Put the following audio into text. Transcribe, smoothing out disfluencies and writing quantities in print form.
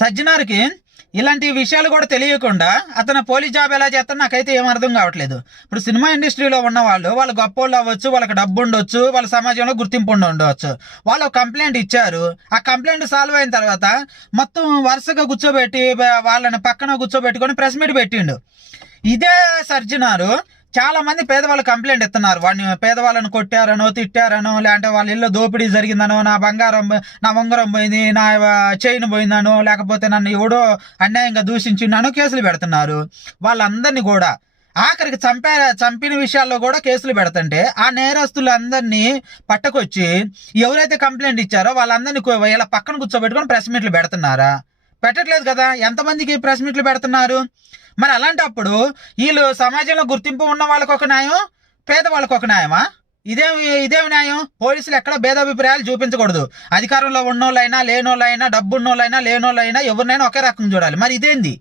సజ్జనార్కి ఇలాంటి విషయాలు కూడా తెలియకుండా అతను పోలీస్ జాబ్ ఎలా చేస్తారో నాకైతే ఏం అర్థం కావట్లేదు. ఇప్పుడు సినిమా ఇండస్ట్రీలో ఉన్న వాళ్ళు గొప్పోళ్ళు అవ్వచ్చు, వాళ్ళకి డబ్బు ఉండొచ్చు, వాళ్ళ సమాజంలో గుర్తింపు ఉండవచ్చు. వాళ్ళు కంప్లైంట్ ఇచ్చారు. ఆ కంప్లైంట్ సాల్వ్ అయిన తర్వాత మొత్తం వరుసగా కూర్చోబెట్టి వాళ్ళని పక్కన కూర్చోబెట్టుకొని ప్రెస్ మీట్ పెట్టిండు. ఇదే సర్జనారు చాలా మంది పేదవాళ్ళు కంప్లైంట్ ఇస్తున్నారు. వాడిని పేదవాళ్ళని కొట్టారనో, తిట్టారనో, లేదంటే వాళ్ళ ఇల్లు దోపిడీ జరిగిందనో, నా ఉంగరం పోయింది, నా చైన్ పోయిందనో, లేకపోతే నన్ను ఎవడో అన్యాయంగా దూషించిండనో కేసులు పెడుతున్నారు. వాళ్ళందరినీ కూడా ఆఖరికి చంపిన విషయాల్లో కూడా కేసులు పెడుతుంటే ఆ నేరస్తులందరినీ పట్టుకొచ్చి ఎవరైతే కంప్లైంట్ ఇచ్చారో వాళ్ళందరినీ ఇలా పక్కన కూర్చోబెట్టుకొని ప్రెస్ మీట్లు పెడుతున్నారా? పెట్టట్లేదు కదా. ఎంతమందికి ప్రెస్ మీట్లు పెడుతున్నారు? మరి అలాంటప్పుడు వీళ్ళు సమాజంలో గుర్తింపు ఉన్న వాళ్ళకి ఒక న్యాయం, పేదవాళ్ళకి ఒక న్యాయమా? ఇదేమి న్యాయం? పోలీసులు ఎక్కడ భేదాభిప్రాయాలు చూపించకూడదు. అధికారంలో ఉన్నోళ్ళైనా, లేనోళ్ళైనా, డబ్బున్నోళ్ళైనా, లేనోళ్ళైనా, ఎవరినైనా ఒకే రకం చూడాలి. మరి ఇదేంది?